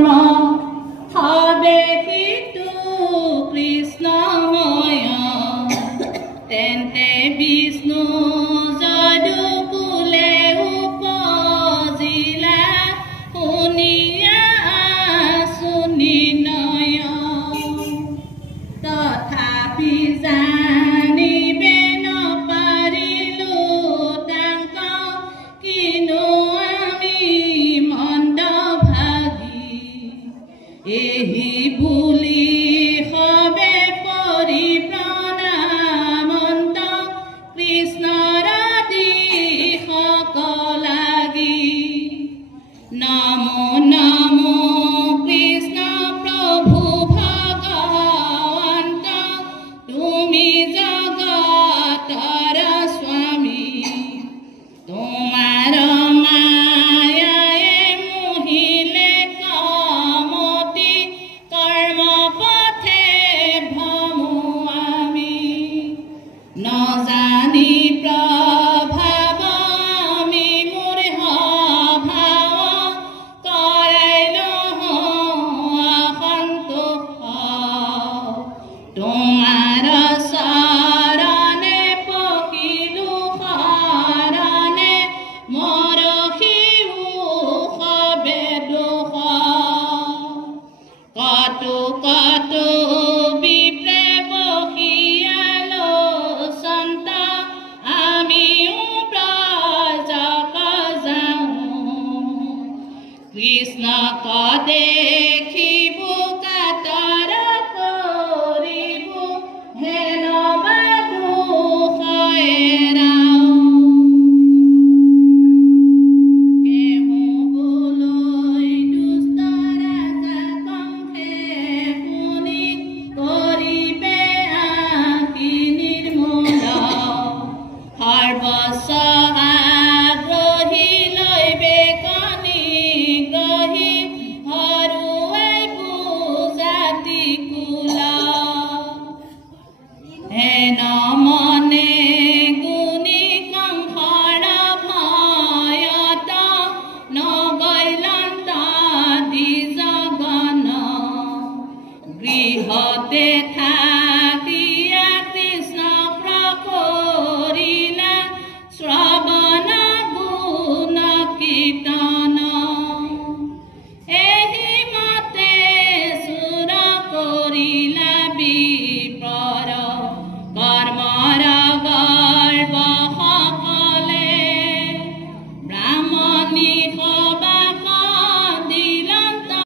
কৰ্ম হবে সিটো কৃষ্ণময় তেন্তে বিষ্ণু যদুকুলে উপজিলা শুনিয়া সুনিনয় তথাপি জানিবে নপাৰিলো তাংক কিনো আমি মন্দভাগী এহি বুলি সবে পৰিপ্ৰণামন্ত কৃষ্ণৰ দিশক লাগি নমো নমো কৃষ্ণ প্ৰভু ভগৱন্ত তুমি জগতৰ স্বামী তোমাৰ মায়ায়ে মোহিলে কমতি কৰ্ম পথে ভ্ৰমো আমি নজানি প্ৰভাৱ আমি মূঢ় ভাৱ কৰাই লওঁ অসন্তোষ তোমাৰ চৰণে পখিলো শৰণে মৰহিও সবে দোষ কতো কতো বিপ্ৰে বহিয়ালো সন্ত আমিও ব্ৰজক যাওঁ কৃষ্ণক দেখি